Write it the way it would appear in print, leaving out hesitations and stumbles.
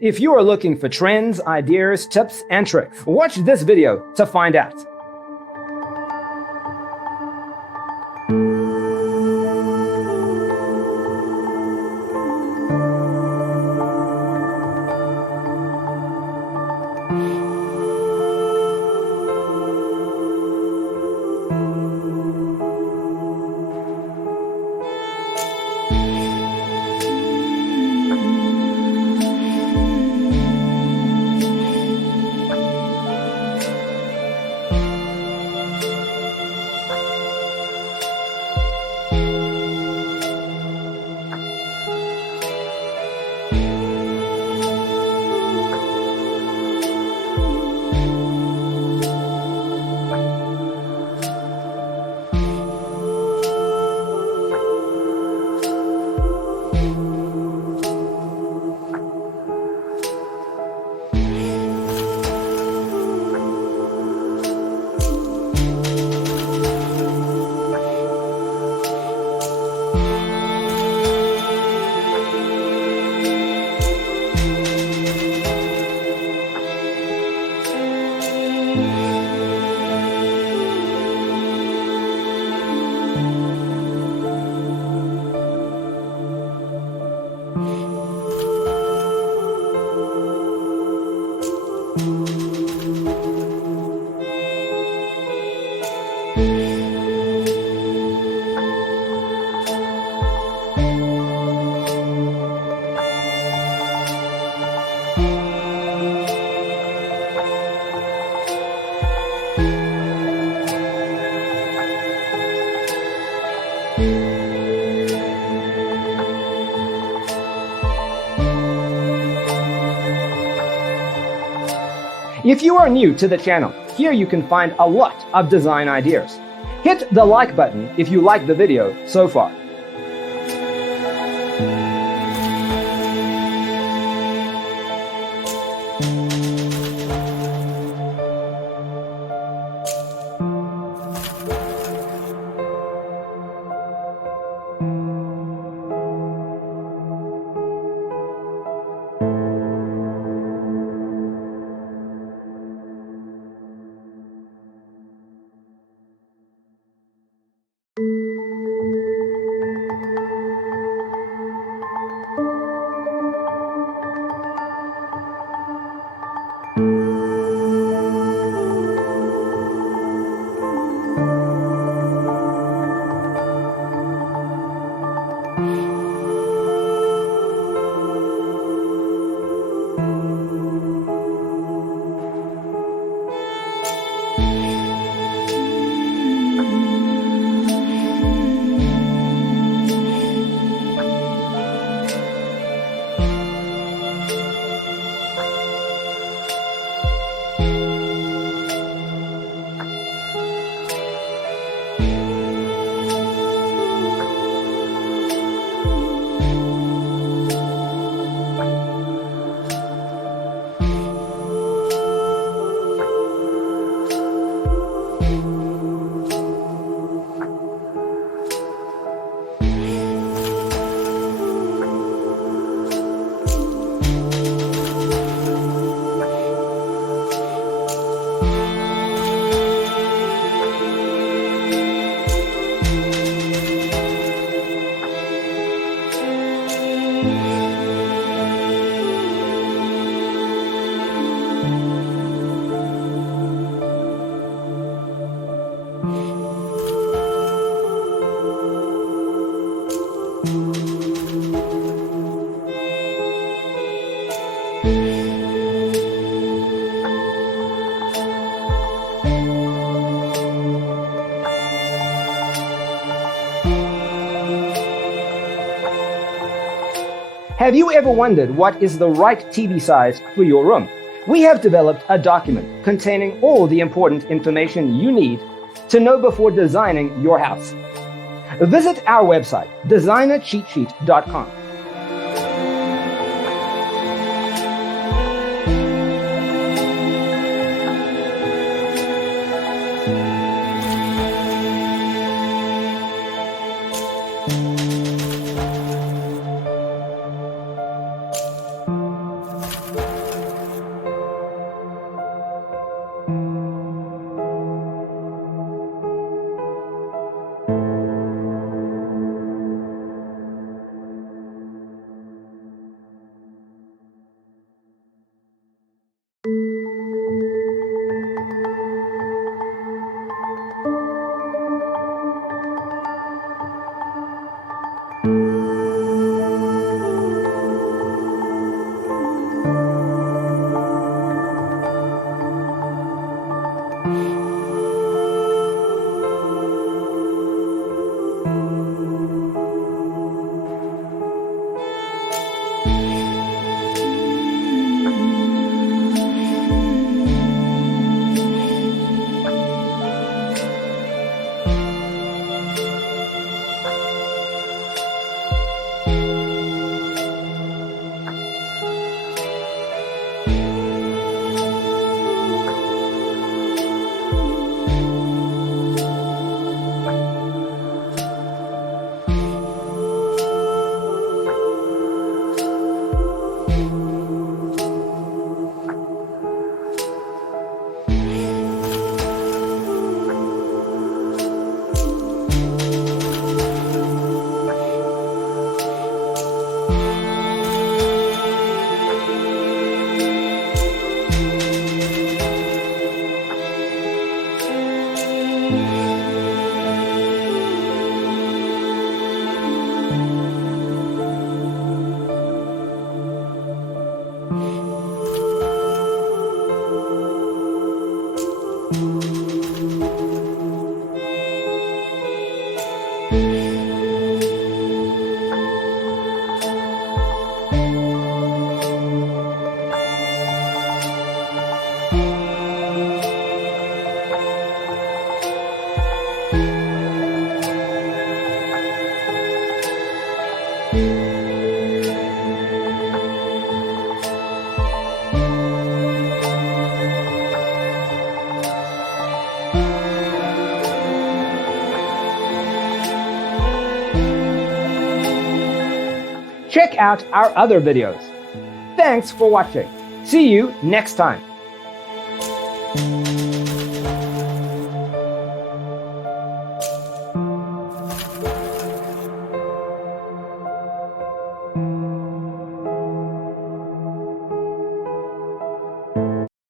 If you are looking for trends, ideas, tips, and tricks, watch this video to find out. If you are new to the channel, here you can find a lot of design ideas. Hit the like button if you like the video so far. Have you ever wondered what is the right TV size for your room? We have developed a document containing all the important information you need to know before designing your house. Visit our website, designercheatsheet.com. check out our other videos. Thanks for watching. See you next time.